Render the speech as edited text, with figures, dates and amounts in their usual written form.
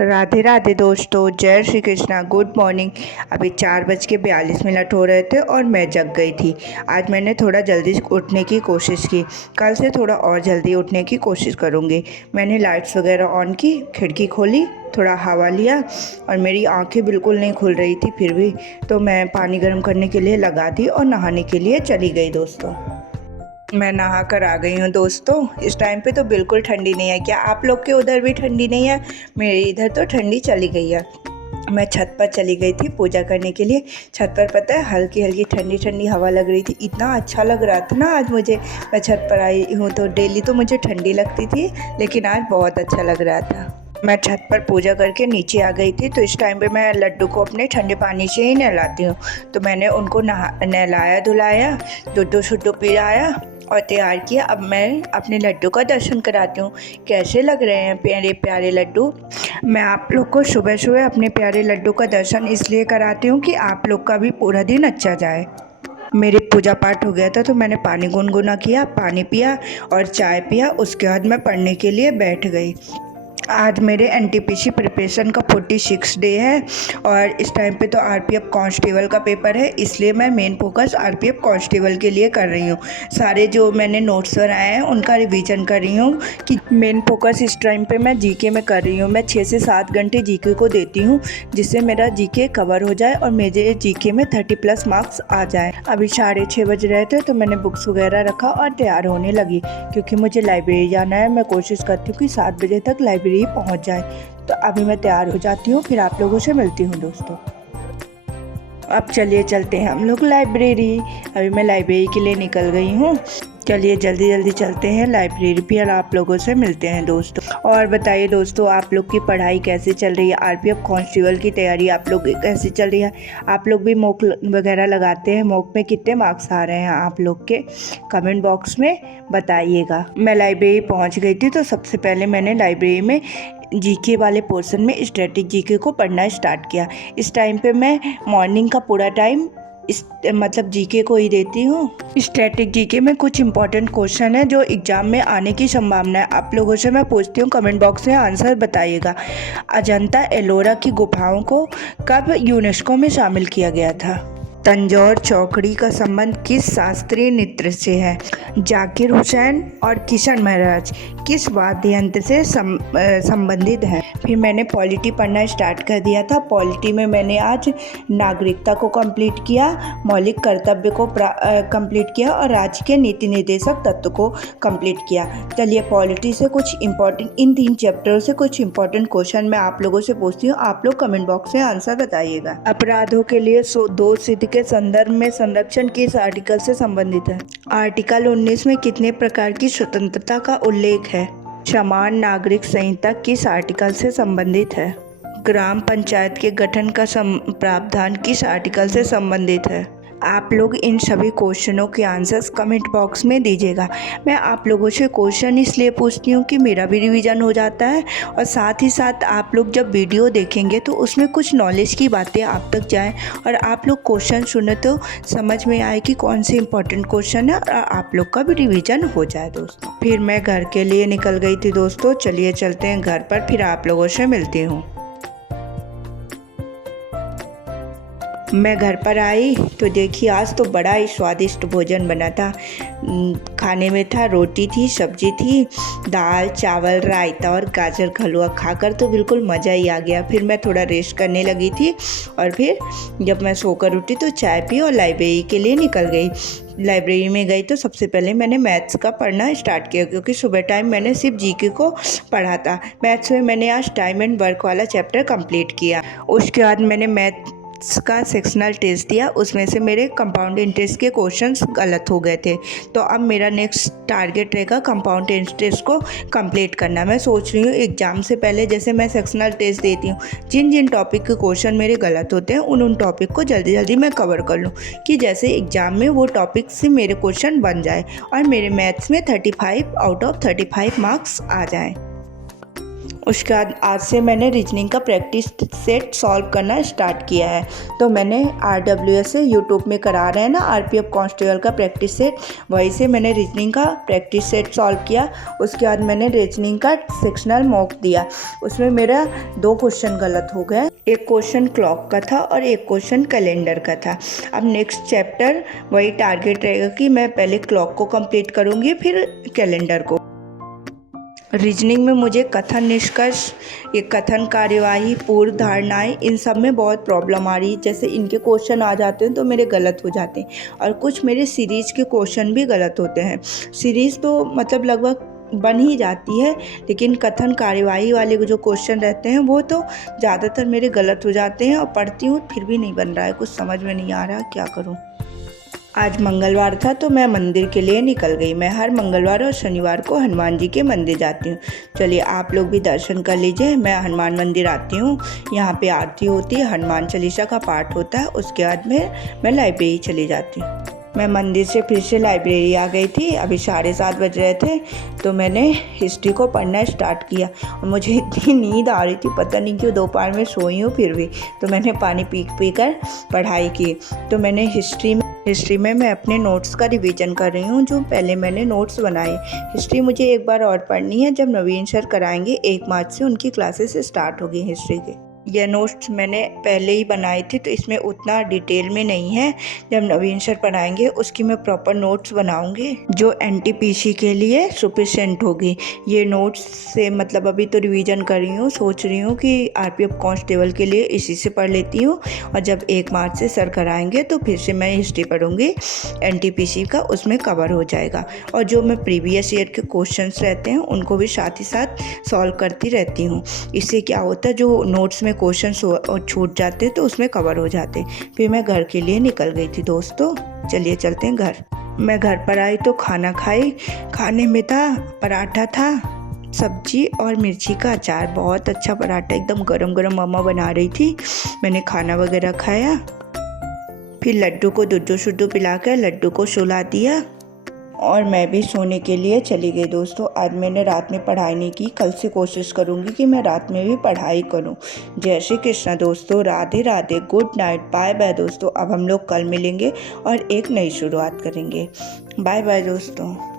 राधे राधे दोस्तों, जय Shri Krishna. Good morning. अभी 4:42 हो रहे थे और मैं जग गई थी। आज मैंने थोड़ा जल्दी उठने की कोशिश की। कल से थोड़ा और जल्दी उठने की कोशिश करूँगी। मैंने लाइट्स वगैरह ऑन की, खिड़की खोली, थोड़ा हवा लिया और मेरी आंखें बिल्कुल नहीं खुल रही थी फिर भी, तो मैं पानी गर्म करने के लिए लगा दी और नहाने के लिए चली गई दोस्तों। मैं नहा कर आ गई हूँ दोस्तों। इस टाइम पे तो बिल्कुल ठंडी नहीं है। क्या आप लोग के उधर भी ठंडी नहीं है? मेरे इधर तो ठंडी चली गई है। मैं छत पर चली गई थी पूजा करने के लिए। छत पर पता है हल्की हल्की ठंडी ठंडी हवा लग रही थी। इतना अच्छा लग रहा था ना आज मुझे। मैं छत पर आई हूँ तो डेली तो मुझे ठंडी लगती थी, लेकिन आज बहुत अच्छा लग रहा था। मैं छत पर पूजा करके नीचे आ गई थी। तो इस टाइम पे मैं लड्डू को अपने ठंडे पानी से ही नहलाती हूँ। तो मैंने उनको नहलाया धुलाया, दुद्धू शुद्धू पिलाया और तैयार किया। अब मैं अपने लड्डू का दर्शन कराती हूँ। कैसे लग रहे हैं प्यारे प्यारे लड्डू? मैं आप लोग को सुबह सुबह अपने प्यारे लड्डू का दर्शन इसलिए कराती हूँ कि आप लोग का भी पूरा दिन अच्छा जाए। मेरी पूजा पाठ हो गया था तो मैंने पानी गुनगुना किया, पानी पिया और चाय पिया। उसके बाद मैं पढ़ने के लिए बैठ गई। आज मेरे एनटीपीसी प्रिपरेशन का 46 डे है और इस टाइम पे तो आरपीएफ कांस्टेबल का पेपर है, इसलिए मैं मेन फोकस आरपीएफ कांस्टेबल के लिए कर रही हूँ। सारे जो मैंने नोट्स बनाए हैं उनका रिवीजन कर रही हूँ कि मेन फोकस इस टाइम पे मैं जीके में कर रही हूँ। मैं 6 से 7 घंटे जीके को देती हूँ, जिससे मेरा जीके कवर हो जाए और मेरे जीके में 30+ मार्क्स आ जाए। अभी 6:30 बज रहे थे तो मैंने बुक्स वगैरह रखा और तैयार होने लगी, क्योंकि मुझे लाइब्रेरी जाना है। मैं कोशिश करती हूँ कि 7 बजे तक लाइब्रेरी पहुंच जाए। तो अभी मैं तैयार हो जाती हूँ, फिर आप लोगों से मिलती हूँ दोस्तों। अब चलिए चलते हैं हम लोग लाइब्रेरी। अभी मैं लाइब्रेरी के लिए निकल गई हूँ। चलिए जल्दी जल्दी चलते हैं लाइब्रेरी, फिर आप लोगों से मिलते हैं दोस्तों। और बताइए दोस्तों, आप लोग की पढ़ाई कैसे चल रही है? आरपीएफ कांस्टेबल की तैयारी आप लोग कैसे चल रही है? आप लोग भी मॉक वगैरह लगाते हैं? मॉक में कितने मार्क्स आ रहे हैं आप लोग के? कमेंट बॉक्स में बताइएगा। मैं लाइब्रेरी पहुंच गई थी तो सबसे पहले मैंने लाइब्रेरी में जीके वाले पोर्शन में स्टैटिक जीके को पढ़ना स्टार्ट किया। इस टाइम पे मैं मॉर्निंग का पूरा टाइम मतलब जीके को ही देती हूँ। स्टैटिक जीके में कुछ इंपॉर्टेंट क्वेश्चन है जो एग्जाम में आने की संभावना है। आप लोगों से मैं पूछती हूँ, कमेंट बॉक्स में आंसर बताइएगा। अजंता एलोरा की गुफाओं को कब यूनेस्को में शामिल किया गया था? तंजौर चौकड़ी का संबंध किस शास्त्रीय नृत्य से है? जाकिर हुसैन और किशन महाराज किस वाद्य यंत्र से संबंधित है? फिर मैंने पॉलिटी पढ़ना स्टार्ट कर दिया था। पॉलिटी में मैंने आज नागरिकता को कंप्लीट किया, मौलिक कर्तव्य को कंप्लीट किया और राज्य के नीति निर्देशक तत्व को कंप्लीट किया। चलिए पॉलिटी से कुछ इंपॉर्टेंट, इन 3 चैप्टरों से कुछ इंपॉर्टेंट क्वेश्चन मैं आप लोगों से पूछती हूँ। आप लोग कमेंट बॉक्स में आंसर बताइएगा। अपराधों के लिए दोष सिद्धि के संदर्भ में संरक्षण किस आर्टिकल से संबंधित है? आर्टिकल 19 में कितने प्रकार की स्वतंत्रता का उल्लेख है? समान नागरिक संहिता किस आर्टिकल से संबंधित है? ग्राम पंचायत के गठन का प्रावधान किस आर्टिकल से संबंधित है? आप लोग इन सभी क्वेश्चनों के आंसर्स कमेंट बॉक्स में दीजिएगा। मैं आप लोगों से क्वेश्चन इसलिए पूछती हूँ कि मेरा भी रिवीजन हो जाता है और साथ ही साथ आप लोग जब वीडियो देखेंगे तो उसमें कुछ नॉलेज की बातें आप तक जाएं और आप लोग क्वेश्चन सुने तो समझ में आए कि कौन से इंपॉर्टेंट क्वेश्चन है और आप लोग का भी रिवीजन हो जाए दोस्तों। फिर मैं घर के लिए निकल गई थी दोस्तों। चलिए चलते हैं घर पर, फिर आप लोगों से मिलती हूँ। मैं घर पर आई तो देखिए आज तो बड़ा ही स्वादिष्ट भोजन बना था। खाने में था, रोटी थी, सब्जी थी, दाल चावल रायता और गाजर का हलवा। खाकर तो बिल्कुल मज़ा ही आ गया। फिर मैं थोड़ा रेस्ट करने लगी थी और फिर जब मैं सोकर उठी तो चाय पी और लाइब्रेरी के लिए निकल गई। लाइब्रेरी में गई तो सबसे पहले मैंने मैथ्स का पढ़ना स्टार्ट किया, क्योंकि सुबह टाइम मैंने सिर्फ जीके को पढ़ा था। मैथ्स में मैंने आज टाइम एंड वर्क वाला चैप्टर कंप्लीट किया। उसके बाद मैंने मैथ्स का सेक्शनल टेस्ट दिया, उसमें से मेरे कंपाउंड इंटरेस्ट के क्वेश्चंस गलत हो गए थे। तो अब मेरा नेक्स्ट टारगेट रहेगा कंपाउंड इंटरेस्ट को कंप्लीट करना। मैं सोच रही हूँ एग्जाम से पहले जैसे मैं सेक्शनल टेस्ट देती हूँ, जिन जिन टॉपिक के क्वेश्चन मेरे गलत होते हैं उन टॉपिक को जल्दी जल्दी मैं कवर कर लूँ, कि जैसे एग्जाम में वो टॉपिक से मेरे क्वेश्चन बन जाए और मेरे मैथ्स में 35 आउट ऑफ 35 मार्क्स आ जाएँ। उसके बाद आज से मैंने रीजनिंग का प्रैक्टिस सेट सॉल्व करना स्टार्ट किया है। तो मैंने RWS से यूट्यूब में करा रहे हैं ना RPF कांस्टेबल का प्रैक्टिस सेट, वहीं से मैंने रीजनिंग का प्रैक्टिस सेट सॉल्व किया। उसके बाद मैंने रीजनिंग का सेक्शनल मॉक दिया। उसमें मेरा 2 क्वेश्चन गलत हो गए, एक क्वेश्चन क्लॉक का था और एक क्वेश्चन कैलेंडर का था। अब नेक्स्ट चैप्टर वही टारगेट रहेगा कि मैं पहले क्लॉक को कंप्लीट करूँगी फिर कैलेंडर को। रीजनिंग में मुझे कथन निष्कर्ष, ये कथन कार्यवाही, पूर्व धारणाएं, इन सब में बहुत प्रॉब्लम आ रही है। जैसे इनके क्वेश्चन आ जाते हैं तो मेरे गलत हो जाते हैं और कुछ मेरे सीरीज के क्वेश्चन भी गलत होते हैं। सीरीज तो मतलब लगभग बन ही जाती है, लेकिन कथन कार्यवाही वाले जो क्वेश्चन रहते हैं वो तो ज़्यादातर मेरे गलत हो जाते हैं और पढ़ती हूँ फिर भी नहीं बन रहा है, कुछ समझ में नहीं आ रहा क्या करूँ। आज मंगलवार था तो मैं मंदिर के लिए निकल गई। मैं हर मंगलवार और शनिवार को हनुमान जी के मंदिर जाती हूँ। चलिए आप लोग भी दर्शन कर लीजिए। मैं हनुमान मंदिर आती हूँ, यहाँ पे आरती होती है, हनुमान चालीसा का पाठ होता है। उसके बाद में मैं लाइब्रेरी चली जाती हूँ। मैं मंदिर से फिर से लाइब्रेरी आ गई थी। अभी 7:30 बज रहे थे तो मैंने हिस्ट्री को पढ़ना स्टार्ट किया और मुझे इतनी नींद आ रही थी, पता नहीं क्यों दोपहर में सोई हूँ फिर भी। तो मैंने पानी पी कर पढ़ाई की। तो मैंने हिस्ट्री में मैं अपने नोट्स का रिवीजन कर रही हूँ, जो पहले मैंने नोट्स बनाए। हिस्ट्री मुझे एक बार और पढ़नी है, जब नवीन सर कराएंगे 1 मार्च से उनकी क्लासेस स्टार्ट होगी हिस्ट्री के। ये नोट्स मैंने पहले ही बनाए थे तो इसमें उतना डिटेल में नहीं है। जब नवीन सर पढ़ाएंगे उसकी मैं प्रॉपर नोट्स बनाऊंगी जो NTPC के लिए सफिशिएंट होगी। ये नोट्स से मतलब अभी तो रिवीजन कर रही हूँ, सोच रही हूँ कि RPF कांस्टेबल के लिए इसी से पढ़ लेती हूँ और जब 1 मार्च से सर कराएंगे तो फिर से मैं हिस्ट्री पढ़ूँगी NTPC का, उसमें कवर हो जाएगा। और जो मैं प्रीवियस ईयर के क्वेश्चंस रहते हैं उनको भी साथ ही साथ सॉल्व करती रहती हूँ। इससे क्या होता है, जो नोट्स में क्वेश्चन छूट जाते तो उसमें कवर हो जाते। फिर मैं घर के लिए निकल गई थी दोस्तों। चलिए चलते हैं घर। मैं घर पर आई तो खाना खाई। खाने में था पराठा था, सब्जी और मिर्ची का अचार। बहुत अच्छा पराठा, एकदम गरम गरम मम्मा बना रही थी। मैंने खाना वगैरह खाया, फिर लड्डू को दुद्धू शुद्धू पिलाकर लड्डू को सुला दिया और मैं भी सोने के लिए चली गई दोस्तों। आज मैंने रात में पढ़ाई नहीं की, कल से कोशिश करूँगी कि मैं रात में भी पढ़ाई करूँ। जय श्री कृष्णा दोस्तों, Radhe Radhe, good night, bye bye दोस्तों। अब हम लोग कल मिलेंगे और एक नई शुरुआत करेंगे। बाय बाय दोस्तों।